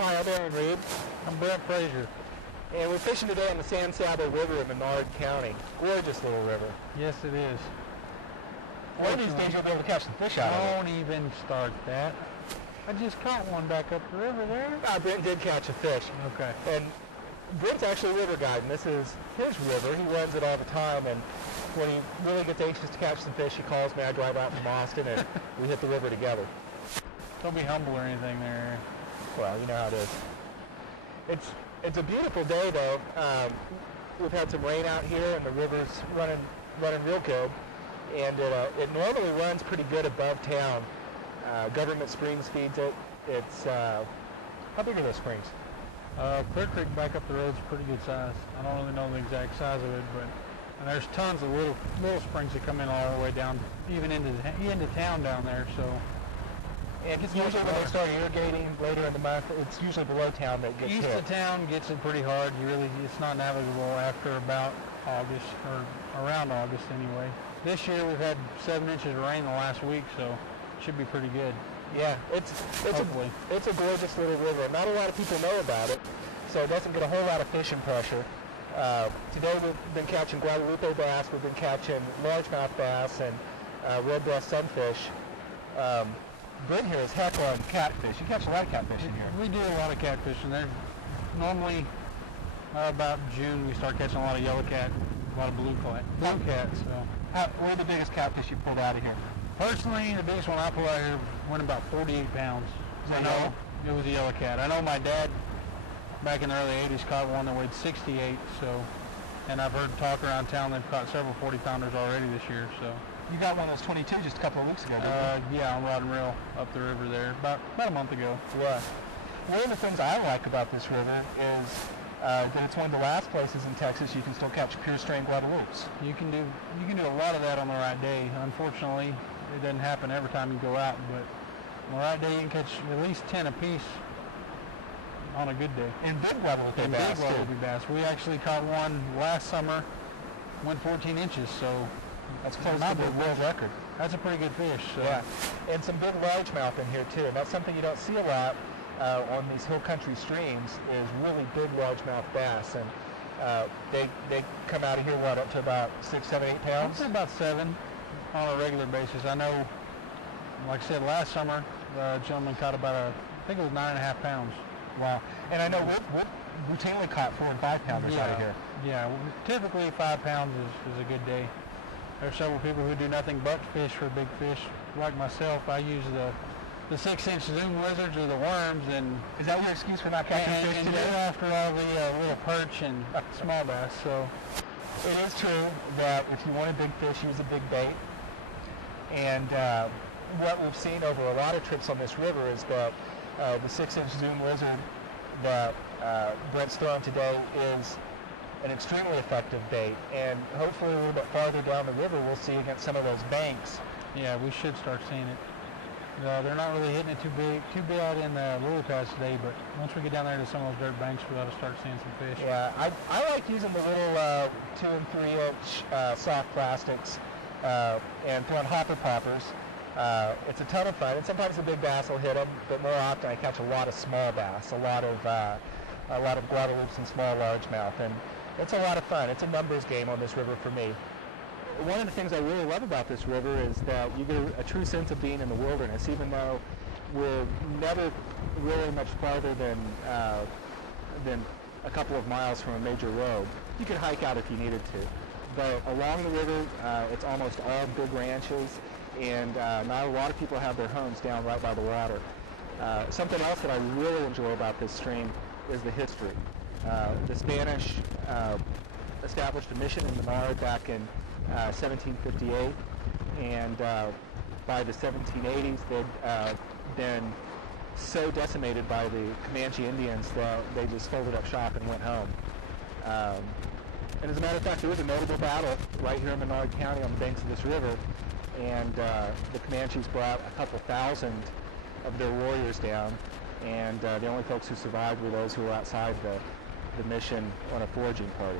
Hi, I'm Aaron Reed. I'm Brent Frazier. And we're fishing today on the San Saba River in Menard County. Gorgeous little river. Yes, it is. One of these days you'll be able to catch some fish out of it. Don't even start that. I just caught one back up the river there. Brent did catch a fish. Okay. And Brent's actually a river guide, and this is his river. He runs it all the time, and when he really gets anxious to catch some fish, he calls me. I drive out from Austin, and we hit the river together. Don't be humble or anything there. Well, you know how it is. It's a beautiful day, though. We've had some rain out here, and the river's running real good. And it normally runs pretty good above town. Government Springs feeds it. It's how big are those springs? Clear Creek back up the road is pretty good size. I don't really know the exact size of it, but and there's tons of little springs that come in all the way down, even into town down there. So. And it's usually when they start irrigating later in the month, it's usually below town that gets East hit. of town gets it pretty hard. It's not navigable after about August, or around August anyway. This year we've had 7 inches of rain the last week, so it should be pretty good. Yeah, it's a gorgeous little river. Not a lot of people know about it, so it doesn't get a whole lot of fishing pressure. Today we've been catching Guadalupe bass, we've been catching largemouth bass and red-breast sunfish. Brent here is heck on catfish. You catch a lot of catfish in here. We do a lot of catfish in there. Normally, about June, we start catching a lot of yellow cat, a lot of blue cats. So. What are the biggest catfish you pulled out of here? Personally, the biggest one I pulled out of here went about 48 pounds. I know it was a yellow cat. I know my dad, back in the early 80s, caught one that weighed 68. So, and I've heard talk around town they've caught several 40-pounders already this year. So. You got one of those 22 just a couple of weeks ago, didn't you? Yeah, on rod and reel up the river there, about a month ago. Yeah. One of the things I like about this river is that it's one of the last places in Texas you can still catch pure strain Guadalupes. You can do a lot of that on the right day. Unfortunately, it doesn't happen every time you go out, but on the right day you can catch at least 10 apiece on a good day. And big Guadalupe bass. Big Guadalupe bass. We actually caught one last summer, went 14 inches, so. That's close to the world record. That's a pretty good fish. So. Yeah, and some big largemouth in here too. And that's something you don't see a lot on these hill country streams is really big largemouth bass. And they come out of here, what, up to about 6, 7, 8 pounds? I'd say about 7 on a regular basis. I know, like I said, last summer, the gentleman caught about I think it was 9.5 pounds. Wow. And I know we've routinely caught 4 and 5 pounders out of here. Yeah, typically 5 pounds is a good day. There's several people who do nothing but fish for big fish. Like myself, I use the 6-inch zoom lizards or the worms. And is that your excuse for not catching fish today? And after all the little perch and small bass. So it is true that if you want a big fish, use a big bait. And what we've seen over a lot of trips on this river is that the 6-inch zoom lizard that Brent's throwing today is an extremely effective bait, and hopefully a little bit farther down the river we'll see against some of those banks. Yeah, we should start seeing it. They're not really hitting it too bad in the lily pads today, but once we get down there to some of those dirt banks, we ought to start seeing some fish. Yeah, I like using the little 2 and 3 inch soft plastics and throwing hopper poppers. It's a ton of fun, and sometimes a big bass will hit them, but more often I catch a lot of small bass, a lot of Guadalupes and small largemouth, and it's a lot of fun. It's a numbers game on this river for me. One of the things I really love about this river is that you get a true sense of being in the wilderness, even though we're never really much farther than a couple of miles from a major road. You could hike out if you needed to. But along the river, it's almost all big ranches, and not a lot of people have their homes down right by the water. Something else that I really enjoy about this stream is the history. The Spanish established a mission in Menard back in 1758, and by the 1780s they'd been so decimated by the Comanche Indians that they just folded up shop and went home. And as a matter of fact, there was a notable battle right here in Menard County on the banks of this river, and the Comanches brought a couple thousand of their warriors down, and the only folks who survived were those who were outside the mission on a foraging party.